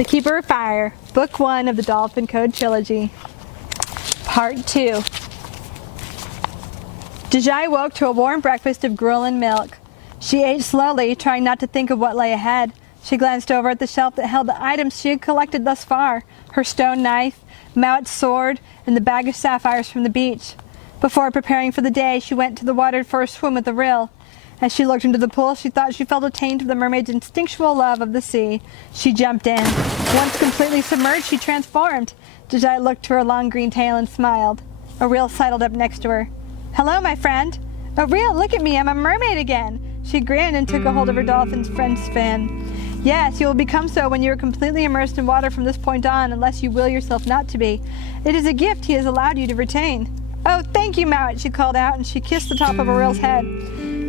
The Keeper of Fire, Book 1 of the Dolphin Code Trilogy, Part 2. Deiji woke to a warm breakfast of gruel and milk. She ate slowly, trying not to think of what lay ahead. She glanced over at the shelf that held the items she had collected thus far, her stone knife, Mowat's sword, and the bag of sapphires from the beach. Before preparing for the day, she went to the water for a swim with the Rill. As she looked into the pool, she thought she felt a taint of the mermaid's instinctual love of the sea. She jumped in. Once completely submerged, she transformed. Deiji looked to her long green tail and smiled. A Rill sidled up next to her. "Hello, my friend." "A Rill, look at me, I'm a mermaid again." She grinned and took a hold of her dolphin's friend's fin. "Yes, you will become so when you are completely immersed in water from this point on, unless you will yourself not to be. It is a gift he has allowed you to retain." "Oh, thank you, Mowat," she called out, and she kissed the top of a Rill's head.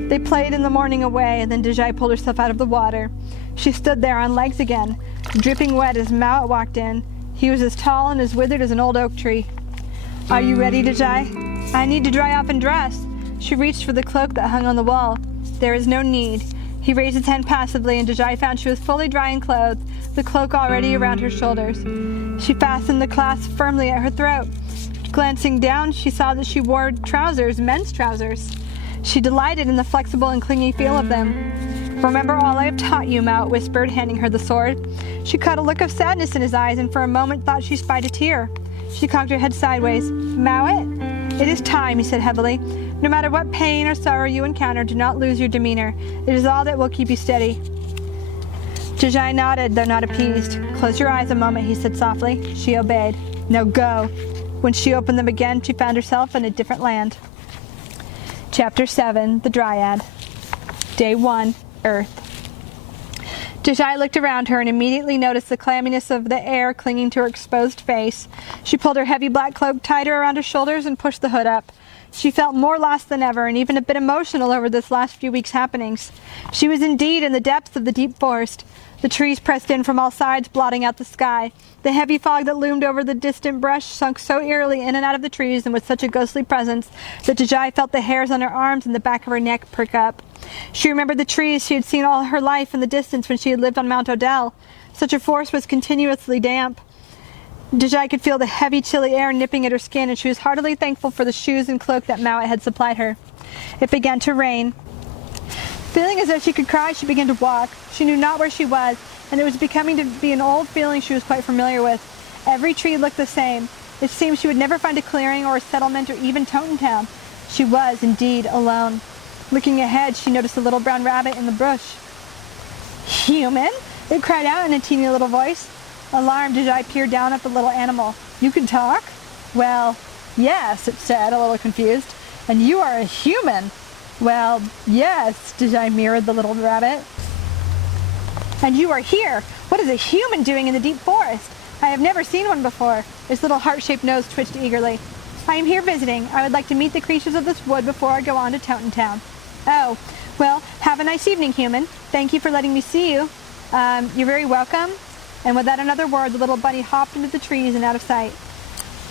They played in the morning away, and then Deiji pulled herself out of the water. She stood there on legs again, dripping wet as Mowat walked in. He was as tall and as withered as an old oak tree. "Are you ready, Deiji?" "I need to dry off and dress." She reached for the cloak that hung on the wall. "There is no need." He raised his hand passively, and Deiji found she was fully dry and clothed, the cloak already around her shoulders. She fastened the clasp firmly at her throat. Glancing down, she saw that she wore trousers, men's trousers. She delighted in the flexible and clingy feel of them. "Remember all I have taught you," Mowat whispered, handing her the sword. She caught a look of sadness in his eyes and for a moment thought she spied a tear. She cocked her head sideways. "Mowat?" "It is time," he said heavily. "No matter what pain or sorrow you encounter, do not lose your demeanor. It is all that will keep you steady." Deiji nodded, though not appeased. "Close your eyes a moment," he said softly. She obeyed. "Now go." When she opened them again, she found herself in a different land. Chapter 7, The Dryad. Day 1, Earth. Deiji looked around her and immediately noticed the clamminess of the air clinging to her exposed face. She pulled her heavy black cloak tighter around her shoulders and pushed the hood up. She felt more lost than ever and even a bit emotional over this last few weeks' happenings. She was indeed in the depths of the deep forest. The trees pressed in from all sides, blotting out the sky. The heavy fog that loomed over the distant brush sunk so eerily in and out of the trees and with such a ghostly presence that Deiji felt the hairs on her arms and the back of her neck prick up. She remembered the trees she had seen all her life in the distance when she had lived on Mount Odell. Such a forest was continuously damp. Deiji could feel the heavy, chilly air nipping at her skin, and she was heartily thankful for the shoes and cloak that Mowat had supplied her. It began to rain. Feeling as though she could cry, she began to walk. She knew not where she was, and it was becoming to be an old feeling she was quite familiar with. Every tree looked the same. It seemed she would never find a clearing or a settlement or even Town. She was, indeed, alone. Looking ahead, she noticed a little brown rabbit in the bush. "Human?" it cried out in a teeny little voice. Alarmed, Deiji peered down at the little animal. "You can talk?" "Well, yes," it said, a little confused. "And you are a human." "Well, yes," Deiji mirrored the little rabbit. "And you are here. What is a human doing in the deep forest? I have never seen one before." Its little heart-shaped nose twitched eagerly. "I am here visiting. I would like to meet the creatures of this wood before I go on to Town. "Oh, well, have a nice evening, human. Thank you for letting me see you." You're very welcome." And without another word, the little bunny hopped into the trees and out of sight.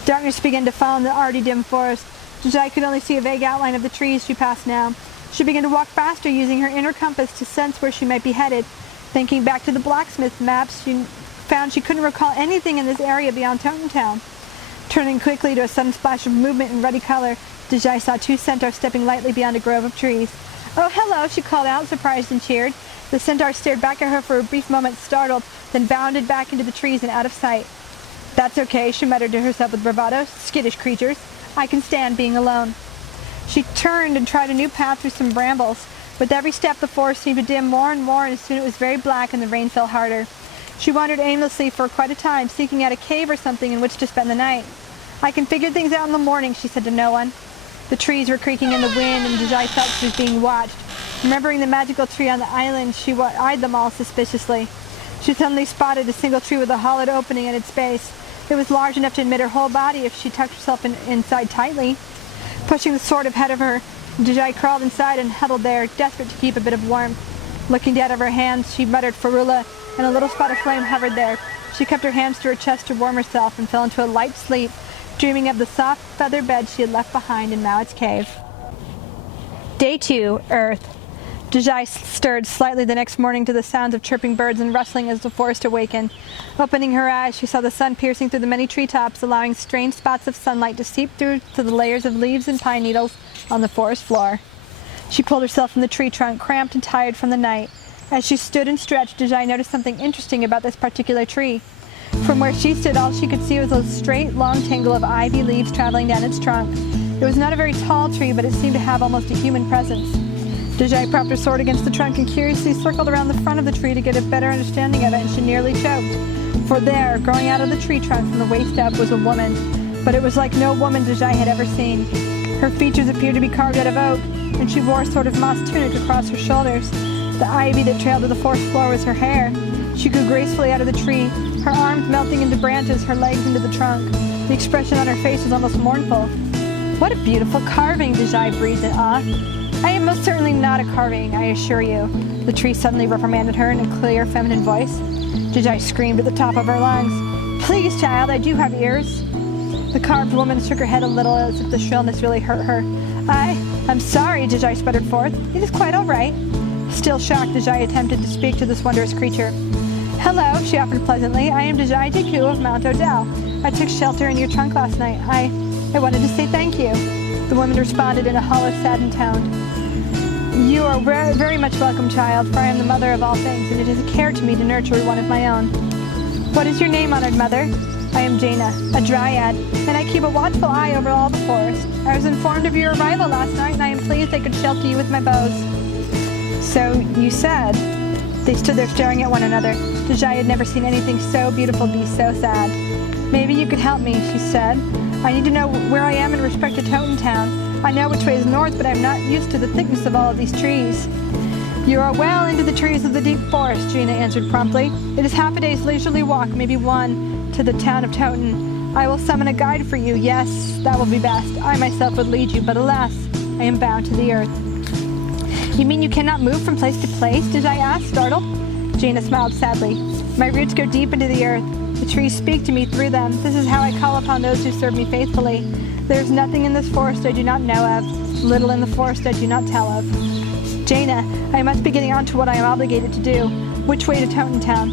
Darkness began to fall in the already dim forest. Deiji could only see a vague outline of the trees she passed now. She began to walk faster, using her inner compass to sense where she might be headed. Thinking back to the blacksmith maps, she found she couldn't recall anything in this area beyond Town. Turning quickly to a sudden splash of movement and ruddy color, Deiji saw two centaurs stepping lightly beyond a grove of trees. "Oh, hello," she called out, surprised and cheered. The centaur stared back at her for a brief moment, startled, then bounded back into the trees and out of sight. "That's okay," she muttered to herself with bravado. "Skittish creatures. I can stand being alone." She turned and tried a new path through some brambles. With every step, the forest seemed to dim more and more, and soon it was very black and the rain fell harder. She wandered aimlessly for quite a time, seeking out a cave or something in which to spend the night. "I can figure things out in the morning," she said to no one. The trees were creaking in the wind, and Deiji felt she was being watched. Remembering the magical tree on the island, she eyed them all suspiciously. She suddenly spotted a single tree with a hollowed opening at its base. It was large enough to admit her whole body if she tucked herself inside tightly. Pushing the sword ahead of her, Deiji crawled inside and huddled there, desperate to keep a bit of warmth. Looking down at her hands, she muttered "Farula," and a little spot of flame hovered there. She kept her hands to her chest to warm herself and fell into a light sleep, dreaming of the soft feather bed she had left behind in Mowat's cave. Day 2, Earth. Deiji stirred slightly the next morning to the sounds of chirping birds and rustling as the forest awakened. Opening her eyes, she saw the sun piercing through the many treetops, allowing strange spots of sunlight to seep through to the layers of leaves and pine needles on the forest floor. She pulled herself from the tree trunk, cramped and tired from the night. As she stood and stretched, Deiji noticed something interesting about this particular tree. From where she stood, all she could see was a straight, long tangle of ivy leaves traveling down its trunk. It was not a very tall tree, but it seemed to have almost a human presence. Deiji propped her sword against the trunk and curiously circled around the front of the tree to get a better understanding of it, and she nearly choked. For there, growing out of the tree trunk from the waist up, was a woman. But it was like no woman Deiji had ever seen. Her features appeared to be carved out of oak, and she wore a sort of moss tunic across her shoulders. The ivy that trailed to the forest floor was her hair. She grew gracefully out of the tree, her arms melting into branches, her legs into the trunk. The expression on her face was almost mournful. "What a beautiful carving," Deiji breathed in awe. "I am most certainly not a carving, I assure you," the tree suddenly reprimanded her in a clear, feminine voice. Deiji screamed at the top of her lungs. "Please, child, I do have ears." The carved woman shook her head a little as if the shrillness really hurt her. I'm sorry," Deiji sputtered forth. "It is quite all right." Still shocked, Deiji attempted to speak to this wondrous creature. "Hello," she offered pleasantly. "I am Deiji of Mount Odell. I took shelter in your trunk last night. I wanted to say thank you." The woman responded in a hollow, saddened tone. "You are very, very much welcome, child, for I am the mother of all things, and it is a care to me to nurture one of my own." "What is your name, honored mother?" "I am Jaina, a dryad, and I keep a watchful eye over all the forest. I was informed of your arrival last night, and I am pleased I could shelter you with my bows." "So you said..." They stood there staring at one another. Deiji had never seen anything so beautiful be so sad. "Maybe you could help me," she said. "I need to know where I am in respect to Toten Town. I know which way is north, but I'm not used to the thickness of all of these trees." "You are well into the trees of the deep forest," Jaina answered promptly. "It is half a day's leisurely walk, maybe one, to the town of Toten. I will summon a guide for you. Yes, that will be best. I myself would lead you, but alas, I am bound to the earth." "You mean you cannot move from place to place?" Deiji asked, startled. Jaina smiled sadly. "My roots go deep into the earth. The trees speak to me through them. This is how I call upon those who serve me faithfully. There is nothing in this forest I do not know of, little in the forest I do not tell of." "Jaina, I must be getting on to what I am obligated to do. Which way to Toten Town?"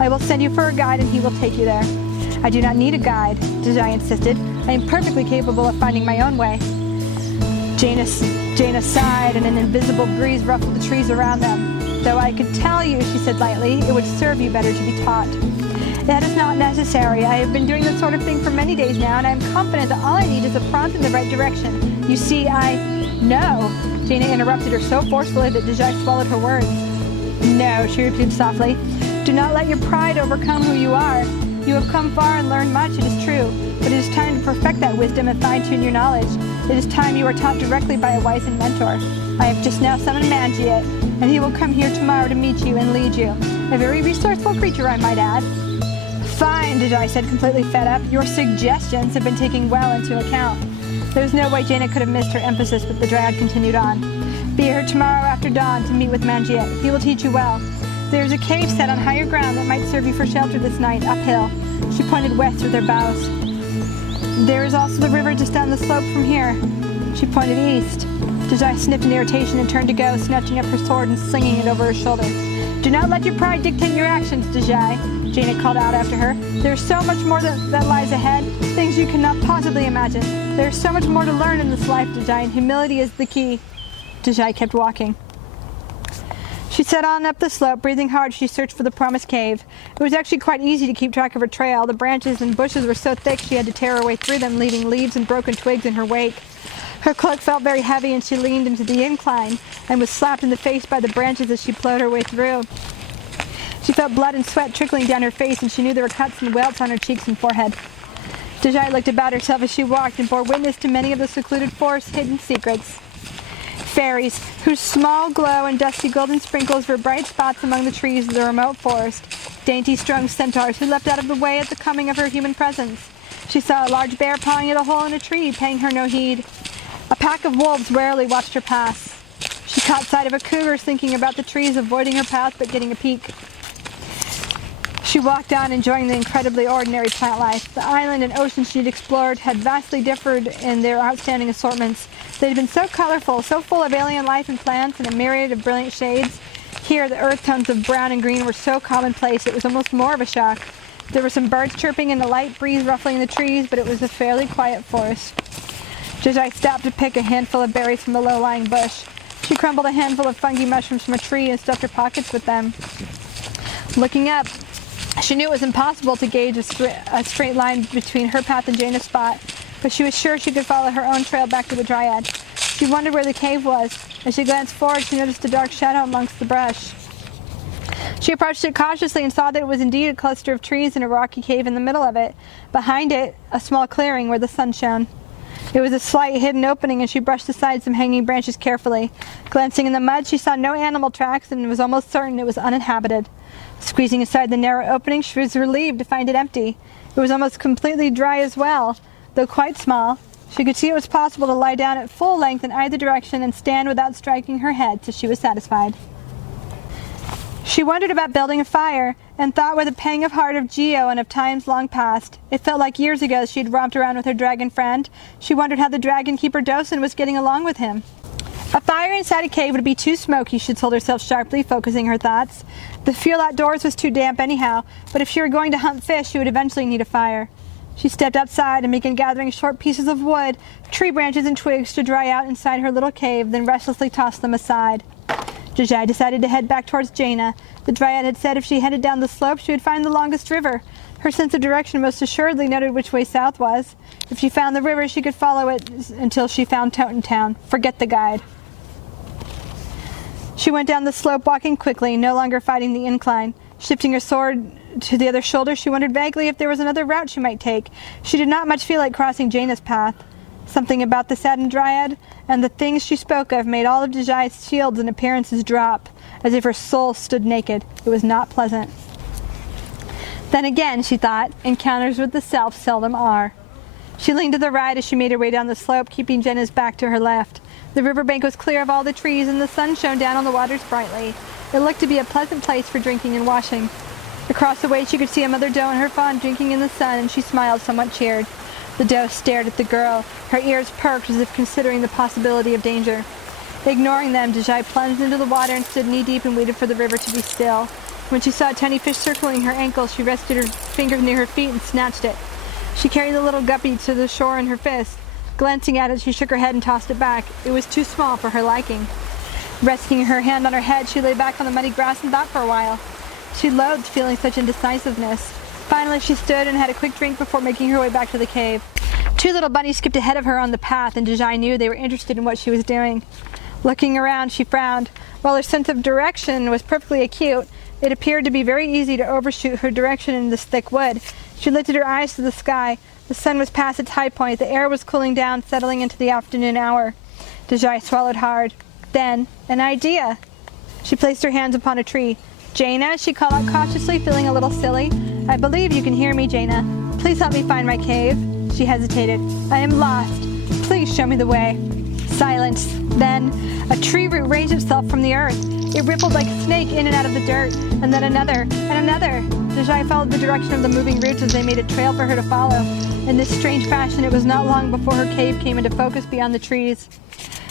"I will send you for a guide and he will take you there." "I do not need a guide," Deiji insisted. "I am perfectly capable of finding my own way." Jaina sighed, and an invisible breeze ruffled the trees around them. "Though I could tell you," she said lightly, "it would serve you better to be taught." "That is not necessary. I have been doing this sort of thing for many days now, and I am confident that all I need is a prompt in the right direction. You see, No," Jaina interrupted her so forcefully that Deiji swallowed her words. "No," she repeated softly. "Do not let your pride overcome who you are. You have come far and learned much, it is true, but it is time to perfect that wisdom and fine-tune your knowledge. It is time you are taught directly by a wizened mentor. I have just now summoned Manjiet, and he will come here tomorrow to meet you and lead you. A very resourceful creature, I might add." "Fine," Deiji said, completely fed up. "Your suggestions have been taken well into account." There was no way Jaina could have missed her emphasis, but the dryad continued on. "Be here tomorrow after dawn to meet with Manjiet. He will teach you well. There is a cave set on higher ground that might serve you for shelter this night, uphill." She pointed west with her bows. "There is also the river just down the slope from here." She pointed east. Deiji sniffed in irritation and turned to go, snatching up her sword and slinging it over her shoulder. "Do not let your pride dictate your actions, Deiji," Jaina called out after her. "There is so much more that lies ahead, things you cannot possibly imagine. There is so much more to learn in this life, Deiji, and humility is the key." Deiji kept walking. She set on up the slope, breathing hard as she searched for the promised cave. It was actually quite easy to keep track of her trail. The branches and bushes were so thick she had to tear her way through them, leaving leaves and broken twigs in her wake. Her cloak felt very heavy, and she leaned into the incline and was slapped in the face by the branches as she plowed her way through. She felt blood and sweat trickling down her face, and she knew there were cuts and welts on her cheeks and forehead. Deiji looked about herself as she walked and bore witness to many of the secluded forest's hidden secrets. Fairies, whose small glow and dusty golden sprinkles were bright spots among the trees of the remote forest. Dainty strung centaurs who leapt out of the way at the coming of her human presence. She saw a large bear pawing at a hole in a tree, paying her no heed. A pack of wolves warily watched her pass. She caught sight of a cougar slinking about the trees, avoiding her path but getting a peek. She walked on, enjoying the incredibly ordinary plant life. The island and ocean she had explored had vastly differed in their outstanding assortments. They'd been so colorful, so full of alien life and plants and a myriad of brilliant shades. Here, the earth tones of brown and green were so commonplace it was almost more of a shock. There were some birds chirping and a light breeze ruffling the trees, but it was a fairly quiet forest. Deiji stopped to pick a handful of berries from a low-lying bush. She crumbled a handful of fungi mushrooms from a tree and stuffed her pockets with them. Looking up, she knew it was impossible to gauge a straight line between her path and Jaina's spot, but she was sure she could follow her own trail back to the Dryad. She wondered where the cave was. As she glanced forward, she noticed a dark shadow amongst the brush. She approached it cautiously and saw that it was indeed a cluster of trees and a rocky cave in the middle of it. Behind it, a small clearing where the sun shone. It was a slight hidden opening, and she brushed aside some hanging branches carefully. Glancing in the mud, she saw no animal tracks and was almost certain it was uninhabited. Squeezing aside the narrow opening, she was relieved to find it empty. It was almost completely dry as well, though quite small. She could see it was possible to lie down at full length in either direction and stand without striking her head till she was satisfied. She wondered about building a fire, and thought with a pang of heart of Geo and of times long past. It felt like years ago she had romped around with her dragon friend. She wondered how the dragon keeper Dosen was getting along with him. A fire inside a cave would be too smoky, she told herself sharply, focusing her thoughts. The fuel outdoors was too damp anyhow, but if she were going to hunt fish, she would eventually need a fire. She stepped outside and began gathering short pieces of wood, tree branches and twigs to dry out inside her little cave, then restlessly tossed them aside. Deiji decided to head back towards Jaina. The Dryad had said if she headed down the slope, she would find the longest river. Her sense of direction most assuredly noted which way south was. If she found the river, she could follow it until she found Toten Town. Forget the guide. She went down the slope, walking quickly, no longer fighting the incline. Shifting her sword to the other shoulder, she wondered vaguely if there was another route she might take. She did not much feel like crossing Jaina's path. Something about the saddened Dryad and the things she spoke of made all of Dejai's shields and appearances drop, as if her soul stood naked. It was not pleasant. Then again, she thought, encounters with the self seldom are. She leaned to the right as she made her way down the slope, keeping Jaina's back to her left. The riverbank was clear of all the trees, and the sun shone down on the waters brightly. It looked to be a pleasant place for drinking and washing. Across the way, she could see a mother doe and her fawn drinking in the sun, and she smiled, somewhat cheered. The doe stared at the girl, her ears perked as if considering the possibility of danger. Ignoring them, Deiji plunged into the water and stood knee-deep and waited for the river to be still. When she saw a tiny fish circling her ankles, she rested her fingers near her feet and snatched it. She carried the little guppy to the shore in her fist. Glancing at it, she shook her head and tossed it back. It was too small for her liking. Resting her hand on her head, she lay back on the muddy grass and thought for a while. She loathed feeling such indecisiveness. Finally, she stood and had a quick drink before making her way back to the cave. Two little bunnies skipped ahead of her on the path, and Deiji knew they were interested in what she was doing. Looking around, she frowned. While her sense of direction was perfectly acute, it appeared to be very easy to overshoot her direction in this thick wood. She lifted her eyes to the sky. The sun was past its high point. The air was cooling down, settling into the afternoon hour. Deiji swallowed hard. Then, an idea. She placed her hands upon a tree. "Jaina," she called out cautiously, feeling a little silly. "I believe you can hear me, Jaina. Please help me find my cave." She hesitated. "I am lost. Please show me the way." Silence. Then, a tree root raised itself from the earth. It rippled like a snake in and out of the dirt, and then another, and another. Deiji followed the direction of the moving roots as they made a trail for her to follow. In this strange fashion, it was not long before her cave came into focus beyond the trees.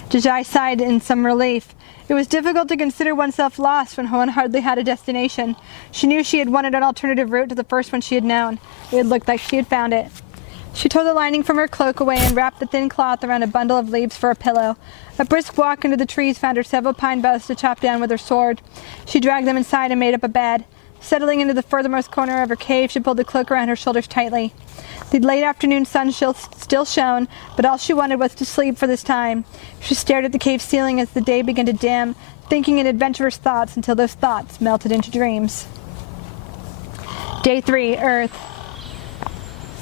Deiji sighed in some relief. It was difficult to consider oneself lost when one hardly had a destination. She knew she had wanted an alternative route to the first one she had known. It looked like she had found it. She tore the lining from her cloak away and wrapped the thin cloth around a bundle of leaves for a pillow. A brisk walk into the trees found her several pine boughs to chop down with her sword. She dragged them inside and made up a bed. Settling into the furthermost corner of her cave, she pulled the cloak around her shoulders tightly. The late afternoon sun still shone, but all she wanted was to sleep for this time. She stared at the cave ceiling as the day began to dim, thinking in adventurous thoughts until those thoughts melted into dreams. Day 3, Earth.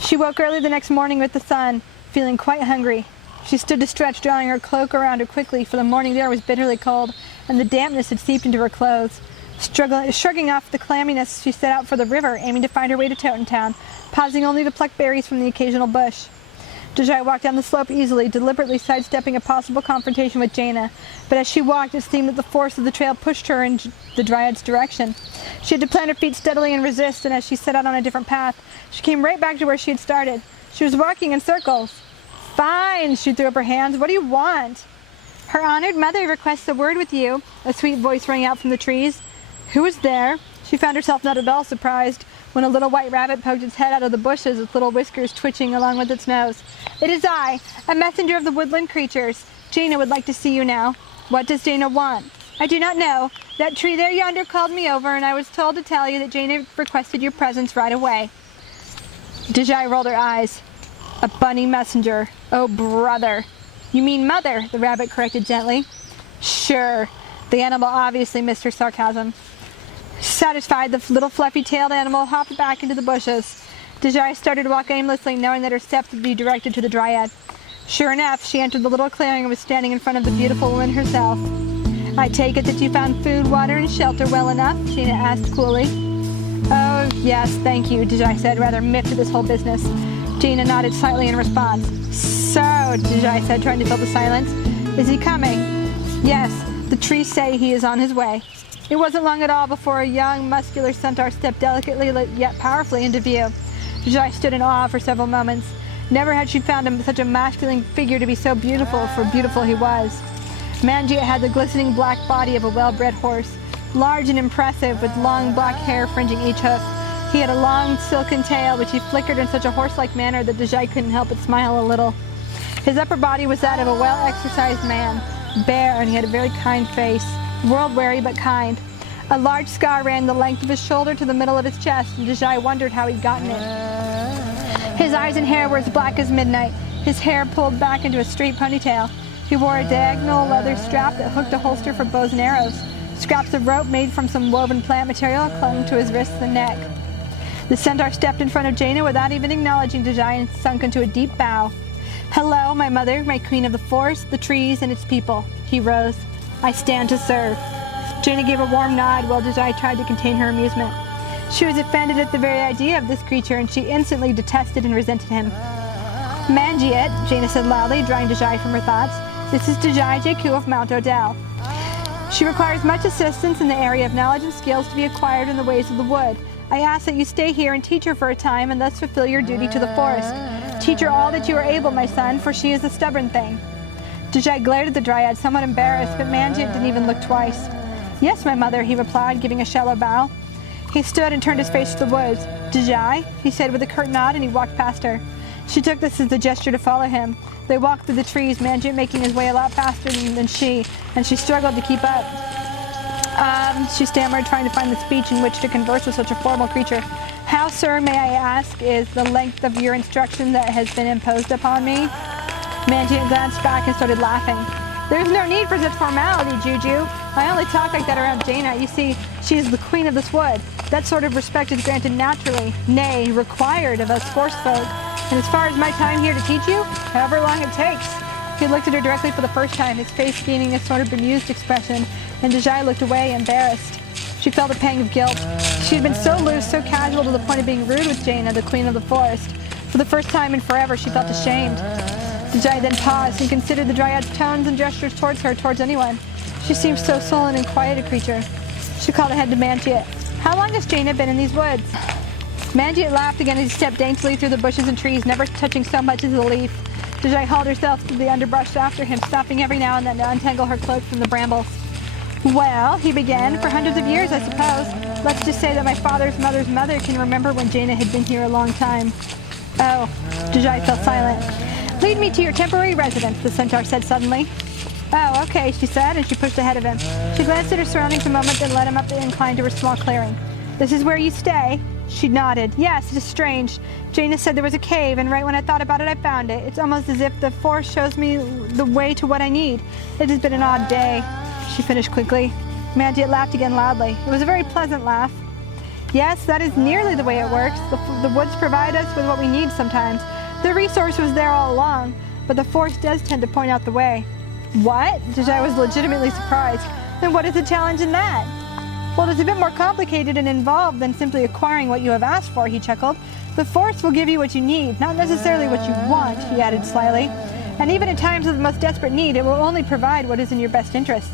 She woke early the next morning with the sun, feeling quite hungry. She stood to stretch, drawing her cloak around her quickly, for the morning air was bitterly cold, and the dampness had seeped into her clothes. Shrugging off the clamminess, she set out for the river, aiming to find her way to Toten Town, pausing only to pluck berries from the occasional bush. Deiji walked down the slope easily, deliberately sidestepping a possible confrontation with Jaina, but as she walked, it seemed that the force of the trail pushed her in the Dryad's direction. She had to plant her feet steadily and resist, and as she set out on a different path, she came right back to where she had started. She was walking in circles. Fine, she threw up her hands. What do you want? Her honored mother requests a word with you, a sweet voice rang out from the trees. Who was there? She found herself not at all surprised when a little white rabbit poked its head out of the bushes with little whiskers twitching along with its nose. It is I, a messenger of the woodland creatures. Jaina would like to see you now. What does Jaina want? I do not know. That tree there yonder called me over, and I was told to tell you that Jaina requested your presence right away. Deiji rolled her eyes. A bunny messenger. Oh, brother. You mean mother, the rabbit corrected gently. Sure. The animal obviously missed her sarcasm. Satisfied, the little fluffy-tailed animal hopped back into the bushes. Deiji started to walk aimlessly, knowing that her steps would be directed to the dryad. Sure enough, she entered the little clearing and was standing in front of the beautiful woman herself. I take it that you found food, water, and shelter well enough? Jaina asked coolly. Oh, yes, thank you, Deiji said, rather miffed at this whole business. Jaina nodded slightly in response. So, Deiji said, trying to fill the silence, is he coming? Yes, the trees say he is on his way. It wasn't long at all before a young, muscular centaur stepped delicately yet powerfully into view. Deiji stood in awe for several moments. Never had she found him such a masculine figure to be so beautiful, for beautiful he was. Manjit had the glistening black body of a well-bred horse, large and impressive, with long black hair fringing each hoof. He had a long silken tail, which he flickered in such a horse-like manner that Deiji couldn't help but smile a little. His upper body was that of a well-exercised man, bare, and he had a very kind face, world-weary but kind. A large scar ran the length of his shoulder to the middle of his chest, and Deiji wondered how he'd gotten it. His eyes and hair were as black as midnight, his hair pulled back into a straight ponytail. He wore a diagonal leather strap that hooked a holster for bows and arrows. Scraps of rope made from some woven plant material clung to his wrists and neck. The centaur stepped in front of Jaina without even acknowledging Deiji and sunk into a deep bow. Hello, my mother, my queen of the forest, the trees, and its people. He rose. I stand to serve. Jaina gave a warm nod while Deiji tried to contain her amusement. She was offended at the very idea of this creature, and she instantly detested and resented him. Manjit, Jaina said loudly, drawing Deiji from her thoughts. This is Deiji Jeku of Mount Odell. She requires much assistance in the area of knowledge and skills to be acquired in the ways of the wood. I ask that you stay here and teach her for a time and thus fulfill your duty to the forest. Teach her all that you are able, my son, for she is a stubborn thing. Deiji glared at the dryad, somewhat embarrassed, but Manjit didn't even look twice. Yes, my mother, he replied, giving a shallow bow. He stood and turned his face to the woods. Deiji, he said with a curt nod, and he walked past her. She took this as a gesture to follow him. They walked through the trees, Manjit making his way a lot faster than she, and she struggled to keep up. She stammered, trying to find the speech in which to converse with such a formal creature. How, sir, may I ask, is the length of your instruction that has been imposed upon me? Manjit glanced back and started laughing. There's no need for such formality, Juju. I only talk like that around Jaina. You see, she is the queen of this wood. That sort of respect is granted naturally, nay, required of us forest folk. And as far as my time here to teach you, however long it takes. He looked at her directly for the first time, his face gaining a sort of bemused expression, and Deiji looked away, embarrassed. She felt a pang of guilt. She had been so loose, so casual to the point of being rude with Jaina, the queen of the forest. For the first time in forever, she felt ashamed. Deiji then paused and considered the dryad's tones and gestures towards anyone. She seemed so sullen and quiet a creature. She called ahead to Manjit. How long has Jaina been in these woods? Manjit laughed again as he stepped daintily through the bushes and trees, never touching so much as a leaf. Deiji hauled herself through the underbrush after him, stopping every now and then to untangle her cloak from the brambles. Well, he began, for hundreds of years, I suppose. Let's just say that my father's mother's mother can remember when Jaina had been here a long time. Oh, Deiji fell silent. Lead me to your temporary residence, the centaur said suddenly. Oh, okay, she said, and she pushed ahead of him. She glanced at her surroundings a moment, then led him up the incline to her small clearing. This is where you stay? She nodded. Yes, it is strange. Jaina said there was a cave, and right when I thought about it, I found it. It's almost as if the forest shows me the way to what I need. It has been an odd day, she finished quickly. Manjit laughed again loudly. It was a very pleasant laugh. Yes, that is nearly the way it works. The woods provide us with what we need sometimes. The resource was there all along, but the forest does tend to point out the way. What? Deiji was legitimately surprised. Then what is the challenge in that? Well, it's a bit more complicated and involved than simply acquiring what you have asked for, he chuckled. The forest will give you what you need, not necessarily what you want, he added slyly. And even in times of the most desperate need, it will only provide what is in your best interests.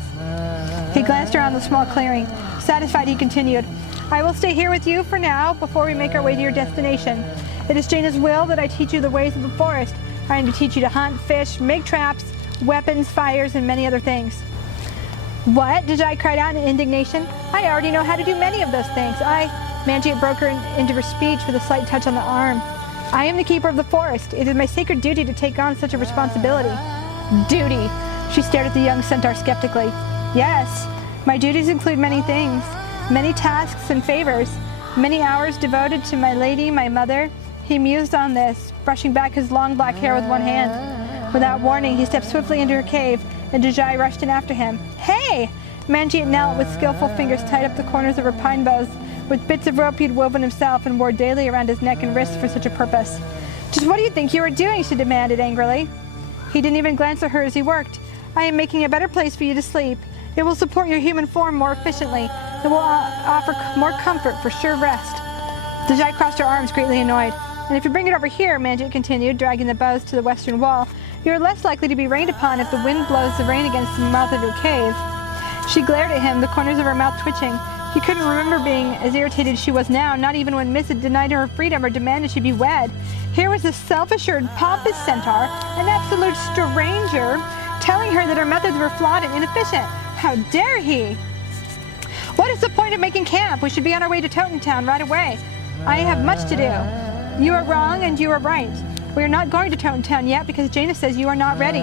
He glanced around the small clearing. Satisfied, he continued, I will stay here with you for now before we make our way to your destination. It is Jaina's will that I teach you the ways of the forest. I am to teach you to hunt, fish, make traps, weapons, fires, and many other things. What? Deiji cried out in indignation. I already know how to do many of those things. Manjiet broke her into her speech with a slight touch on the arm. I am the keeper of the forest. It is my sacred duty to take on such a responsibility. Duty. She stared at the young centaur skeptically. Yes, my duties include many things, many tasks and favors, many hours devoted to my lady, my mother. He mused on this, brushing back his long black hair with one hand. Without warning, he stepped swiftly into her cave, and Deiji rushed in after him. Hey! Manjiet knelt with skillful fingers tied up the corners of her pine boughs with bits of rope he'd woven himself and wore daily around his neck and wrists for such a purpose. Just what do you think you are doing? She demanded angrily. He didn't even glance at her as he worked. I am making a better place for you to sleep. It will support your human form more efficiently. It will offer more comfort for sure rest. Deiji crossed her arms, greatly annoyed. And if you bring it over here, Manjiet continued, dragging the boughs to the western wall, you are less likely to be rained upon if the wind blows the rain against the mouth of your cave. She glared at him, the corners of her mouth twitching. He couldn't remember being as irritated as she was now, not even when Miss had denied her freedom or demanded she be wed. Here was this self-assured, pompous centaur, an absolute stranger, telling her that her methods were flawed and inefficient. How dare he? What is the point of making camp? We should be on our way to Totentown right away. I have much to do. You are wrong and you are right. We are not going to Totentown yet because Jaina says you are not ready.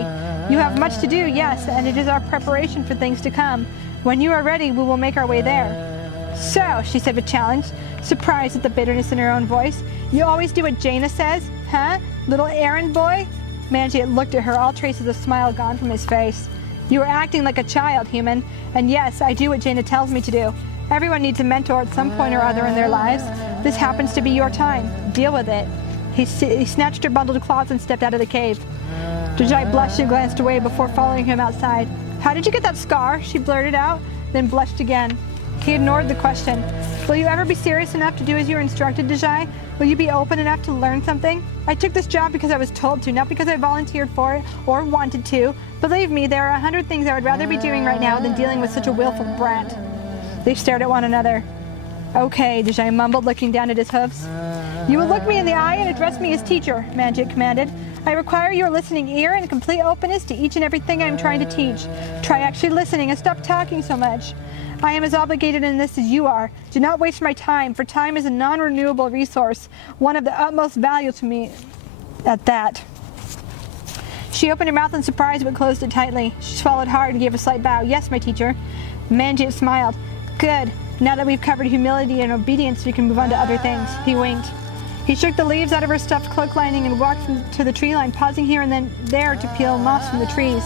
You have much to do, yes, and it is our preparation for things to come. When you are ready, we will make our way there. So, she said with challenge, surprised at the bitterness in her own voice. You always do what Jaina says? Huh? Little errand boy? Manjiet looked at her, all traces of smile gone from his face. You are acting like a child, human. And yes, I do what Jaina tells me to do. Everyone needs a mentor at some point or other in their lives. This happens to be your time. Deal with it. He snatched her bundled cloths and stepped out of the cave. Deiji blushed and glanced away before following him outside. How did you get that scar? She blurted out, then blushed again. He ignored the question. Will you ever be serious enough to do as you were instructed, Deiji? Will you be open enough to learn something? I took this job because I was told to, not because I volunteered for it or wanted to. Believe me, there are 100 things I would rather be doing right now than dealing with such a willful brat. They stared at one another. Okay, Deiji mumbled, looking down at his hoofs. You will look me in the eye and address me as teacher, Manjiet commanded. I require your listening ear and complete openness to each and everything I am trying to teach. Try actually listening and stop talking so much. I am as obligated in this as you are. Do not waste my time, for time is a non-renewable resource, one of the utmost value to me at that. She opened her mouth in surprise but closed it tightly. She swallowed hard and gave a slight bow. Yes, my teacher. Manjiet smiled. Good. Now that we've covered humility and obedience, we can move on to other things. He winked. He shook the leaves out of her stuffed cloak lining and walked to the tree line, pausing here and then there to peel moss from the trees.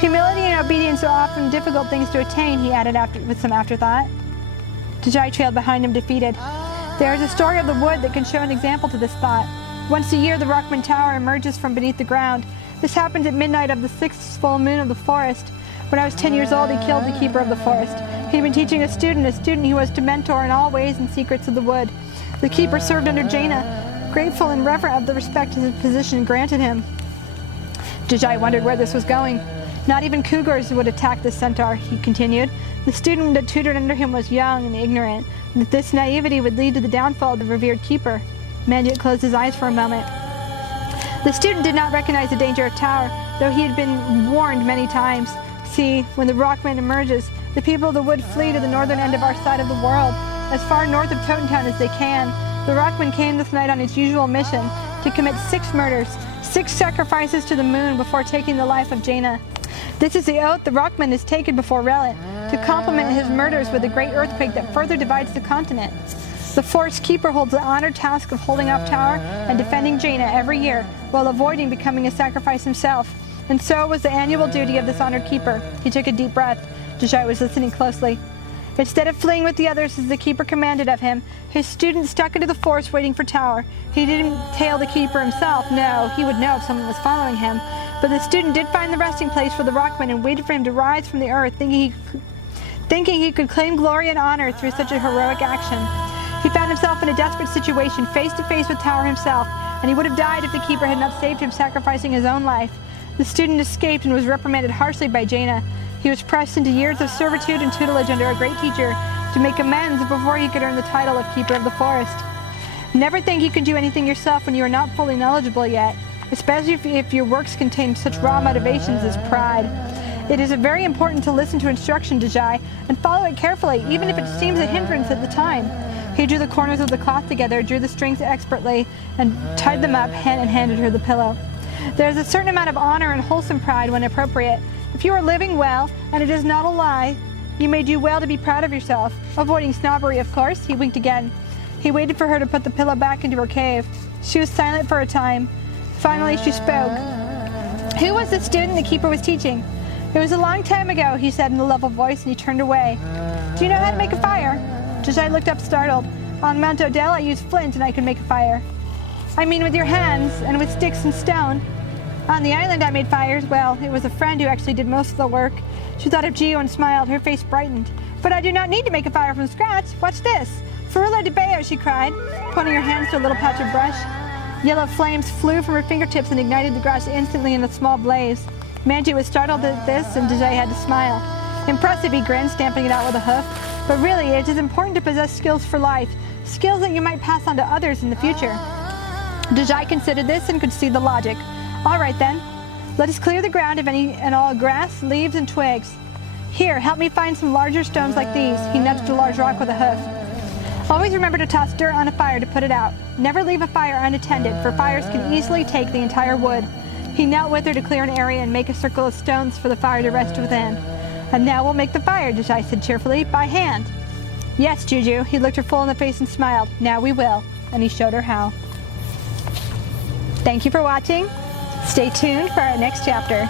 Humility and obedience are often difficult things to attain, he added with some afterthought. Deiji trailed behind him, defeated. There is a story of the wood that can show an example to this thought. Once a year, the Rockman Tower emerges from beneath the ground. This happens at midnight of the 6th full moon of the forest. When I was 10 years old, he killed the keeper of the forest. He'd been teaching a student he was to mentor in all ways and secrets of the wood. The keeper served under Jaina, grateful and reverent of the respect his position granted him. Deiji wondered where this was going. Not even cougars would attack the centaur, he continued. The student that tutored under him was young and ignorant, and that this naivety would lead to the downfall of the revered keeper. Manjiet closed his eyes for a moment. The student did not recognize the danger of Tower, though he had been warned many times. See, when the Rockman emerges, the people of the wood flee to the northern end of our side of the world, as far north of Totentown as they can. The Rockman came this night on its usual mission, to commit 6 murders, 6 sacrifices to the moon before taking the life of Jaina. This is the oath the Rockman has taken before Relant, to complement his murders with a great earthquake that further divides the continent. The forest keeper holds the honored task of holding up Tower and defending Jaina every year, while avoiding becoming a sacrifice himself. And so it was the annual duty of this honored keeper. He took a deep breath. Deiji was listening closely. Instead of fleeing with the others as the keeper commanded of him, his student stuck into the forest waiting for Tower. He didn't tail the keeper himself. No, he would know if someone was following him. But the student did find the resting place for the Rockman and waited for him to rise from the earth, thinking he could claim glory and honor through such a heroic action. He found himself in a desperate situation, face to face with Tower himself, and he would have died if the keeper had not saved him, sacrificing his own life. The student escaped and was reprimanded harshly by Jaina. He was pressed into years of servitude and tutelage under a great teacher to make amends before he could earn the title of Keeper of the Forest. Never think you can do anything yourself when you are not fully knowledgeable yet. especially if your works contain such raw motivations as pride. It is very important to listen to instruction, Deiji, and follow it carefully, even if it seems a hindrance at the time. He drew the corners of the cloth together, drew the strings expertly, and tied them up, and handed her the pillow. There is a certain amount of honor and wholesome pride when appropriate. If you are living well, and it is not a lie, you may do well to be proud of yourself. Avoiding snobbery, of course. He winked again. He waited for her to put the pillow back into her cave. She was silent for a time. Finally, she spoke. Who was the student the keeper was teaching? It was a long time ago, he said in a level voice, and he turned away. Do you know how to make a fire? Deiji looked up startled. On Mount Odell, I used flint, and I could make a fire. I mean with your hands, and with sticks and stone. On the island, I made fires. Well, it was a friend who actually did most of the work. She thought of Gio and smiled. Her face brightened. But I do not need to make a fire from scratch. Watch this. Ferula de Bayo, she cried, pointing her hands to a little patch of brush. Yellow flames flew from her fingertips and ignited the grass instantly in a small blaze. Manji was startled at this, and Deiji had to smile. Impressive, he grinned, stamping it out with a hoof. But really, it is important to possess skills for life, skills that you might pass on to others in the future. Deiji considered this and could see the logic. All right then, let us clear the ground of any and all grass, leaves, and twigs. Here, help me find some larger stones like these. He nudged a large rock with a hoof. Always remember to toss dirt on a fire to put it out. Never leave a fire unattended, for fires can easily take the entire wood. He knelt with her to clear an area and make a circle of stones for the fire to rest within. And now we'll make the fire, Deiji said cheerfully, by hand. Yes, Juju. He looked her full in the face and smiled. Now we will. And he showed her how. Thank you for watching. Stay tuned for our next chapter.